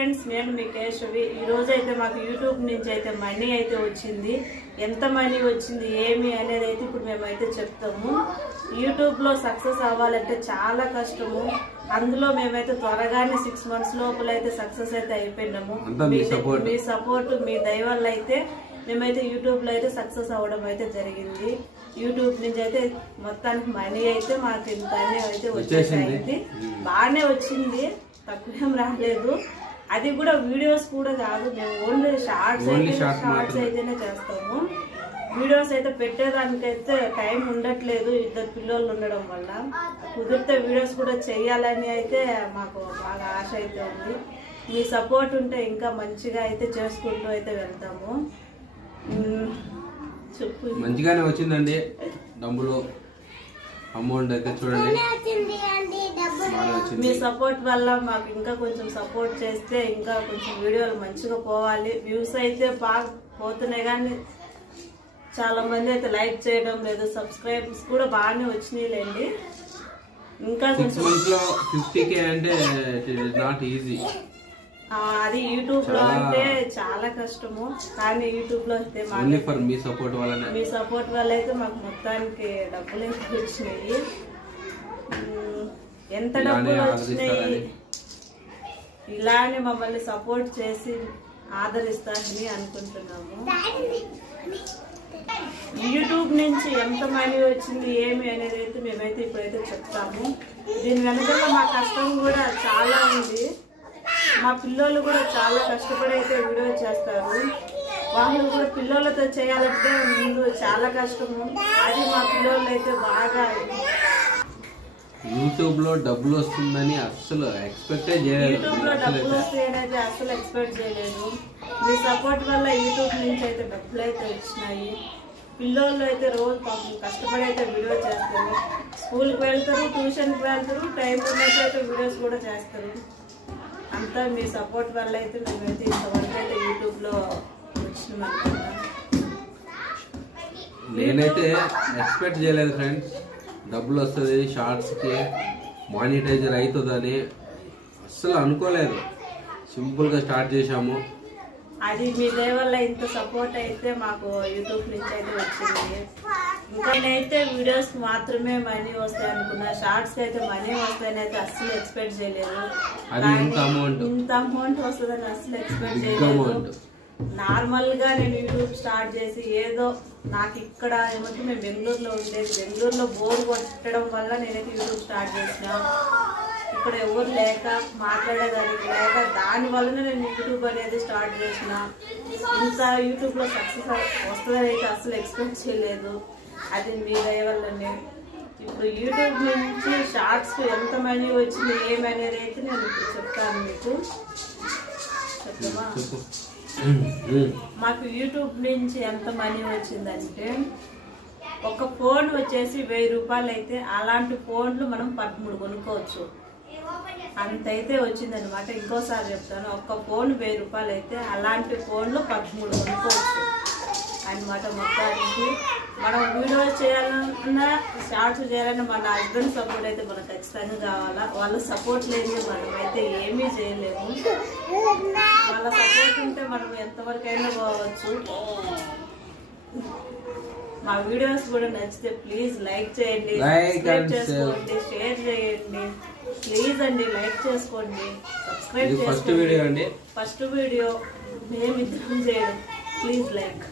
Friends, నేను మీ కేశవి. ఈ రోజు అయితే మాకు యూట్యూబ్ నుంచి అయితే మనీ అయితే వచ్చింది. ఎంత మనీ వచ్చింది ఏమి అనేది అయితే ఇప్పుడు మేమైతే చెప్తాము. యూట్యూబ్లో సక్సెస్ అవ్వాలంటే చాలా కష్టము. అందులో మేమైతే త్వరగానే 6 months లోపల అయితే సక్సెస్ అయితే అయిపోయినాము. మీ సపోర్ట్ మీ దయ వల్ల అయితే మేమైతే యూట్యూబ్ లో అయితే సక్సెస్ అవ్వడం అయితే జరిగింది. యూట్యూబ్ నుంచి అయితే మొత్తానికి మనీ అయితే మాకు ఇంత అయితే వచ్చేసింది. బాగానే వచ్చింది, తక్కువేం రాలేదు. అది కూడా వీడియోస్ కూడా కాదు, మేము ఓన్లీ షార్ట్స్ అయితేనే చేస్తాము. వీడియోస్ అయితే పెట్టేదానికైతే టైం ఉండట్లేదు, 2 పిల్లలు ఉండడం వల్ల. కుదిరితే వీడియోస్ కూడా చేయాలని అయితే మాకు బాగా ఆశ అయితే ఉంది. మీ సపోర్ట్ ఉంటే ఇంకా మంచిగా అయితే చేసుకుంటూ అయితే వెళ్తాము. మంచిగానే వచ్చిందండి డబ్బులు, అమౌంట్ అయితే చూడండి. మీ సపోర్ట్ వల్ల మాకు ఇంకా కొంచెం సపోర్ట్ చేస్తే ఇంకా కొంచెం వీడియోలు మంచిగా పోవాలి. వ్యూస్ అయితే బాగా పోతున్నాయి కానీ చాలా మంది అయితే లైక్ చేయడం లేదు. సబ్స్క్రైబర్స్ కూడా బాగానే వచ్చినాయిలేండి. ఇంకా 6 months లో 50K అంటే ఇట్ ఇస్ నాట్ ఈజీ. అది యూట్యూబ్ లో అంటే చాలా కష్టము, కానీ యూట్యూబ్ లో అయితే మీ సపోర్ట్ వల్ల అయితే మాకు మొత్తానికి డబ్బులు అయితే వచ్చినాయి. ఎంత డబ్బులు వచ్చినాయి ఇలానే మమ్మల్ని సపోర్ట్ చేసి ఆదరిస్తారని అనుకుంటున్నాము. యూట్యూబ్ నుంచి ఎంత మనీ వచ్చింది ఏమి అనేది అయితే మేమైతే ఇప్పుడైతే చెప్తాము. దీని వెనకాల మా కష్టం కూడా చాలా ఉంది. మా పిల్లలు కూడా చాలా కష్టపడి అయితే వీడియో చేస్తారు. వాళ్ళు కూడా పిల్లలతో చేయాలంటే ముందు చాలా కష్టము. అది మా పిల్లలు అయితే బాగా యూట్యూబ్ లో డబ్బులు వస్తుందని అస్సలు ఎక్స్పెక్ట్ చేయలేదు. యూట్యూబ్ లో డబ్బులు వస్తాయనేది అస్సలు ఎక్స్పెక్ట్ చేయలేదు. మీ సపోర్ట్ వల్ల యూట్యూబ్ నుంచి అయితే డబ్బులు అయితే వచ్చినాయి. పిల్లలు అయితే రోజు పాపం కష్టపడి అయితే వీడియో చేస్తారు. స్కూల్కి వెళ్తారు, ట్యూషన్కి వెళ్తారు, టైం ఉన్నట్టు అయితే వీడియోస్ కూడా చేస్తారు. అంతా మీ సపోర్ట్ వల్ల అయితే మేమైతే ఇంతవరకు అయితే యూట్యూబ్ లో వచ్చినామనుకుంటా. నేనైతే ఎక్స్పెక్ట్ చేయలేదు ఫ్రెండ్స్, డబ్బులు వస్తుంది, షార్ట్స్ కి మానిటైజర్ అవుతుందని అస్సలు అనుకోలేదు. సింపుల్ గా స్టార్ట్ చేశాము. అది మీ దయ వల్ల ఇంత సపోర్ట్ అయితే మాకు యూట్యూబ్ నుంచి అయితే వచ్చింది. ఇంకా నేనైతే వీడియోస్ మాత్రమే మనీ వస్తాయి అనుకున్నా, షార్ట్స్ కి అయితే మనీ వస్తాయని అయితే అస్సలు ఎక్స్పెక్ట్ చేయలేదు. ఇంత అమౌంట్ వస్తుందని అస్సలు ఎక్స్పెక్ట్ చేయలేదు. నార్మల్ గా నేను యూట్యూబ్ స్టార్ట్ చేసి ఏదో నాకు ఇక్కడ ఏమంటే మేము బెంగళూరులో ఉండేది, బెంగళూరులో బోర్ కొట్టడం వల్ల నేనైతే యూట్యూబ్ స్టార్ట్ చేసిన. ఇక్కడ ఎవరు లేక మాట్లాడేదానికి లేక దాని వల్లనే నేను యూట్యూబ్ అనేది స్టార్ట్ చేసిన. ఇంత యూట్యూబ్ లో సక్సెస్ వస్తుందని అయితే అస్సలు ఎక్స్పెక్ట్ చేయలేదు. అది మీ దయ వల్లనే. ఇప్పుడు యూట్యూబ్ నుంచి షార్ట్స్ కు ఎంత మనీ వచ్చింది ఏమనేది అయితే నేను ఇప్పుడు చెప్తాను మీకు. చెప్తామా? మాకు యూట్యూబ్ నుంచి ఎంత మనీ వచ్చిందంటే, ఒక ఫోన్ వచ్చేసి 1000 రూపాయలు అయితే అలాంటి ఫోన్లు మనం 13 కొనుక్కోవచ్చు. అంతైతే వచ్చిందనమాట. ఇంకోసారి చెప్తాను, ఒక్క ఫోన్ 1000 రూపాయలు అయితే అలాంటి ఫోన్లు 13 కొనుక్కోవచ్చు అనమాట. మొత్తానికి మనం వీడియోస్ చేయాలన్నా షార్ట్స్ చేయాలన్నా మన హస్బెండ్ సపోర్ట్ అయితే మనకు ఖచ్చితంగా కావాలా. వాళ్ళ సపోర్ట్ లేని మనమైతే ఏమీ చేయలేము. వాళ్ళ సపోర్ట్ ఉంటే మనం ఎంతవరకు అయినా పోవచ్చు. మా వీడియోస్ కూడా నచ్చితే ప్లీజ్ లైక్ చేయండి, సబ్స్క్రైబ్ చేసుకోండి, షేర్ చేయండి. ప్లీజ్ అండి లైక్ చేసుకోండి, సబ్స్క్రైబ్ చేసుకోండి. ఫస్ట్ వీడియో మేమిద్దరం చేయడం. Please like.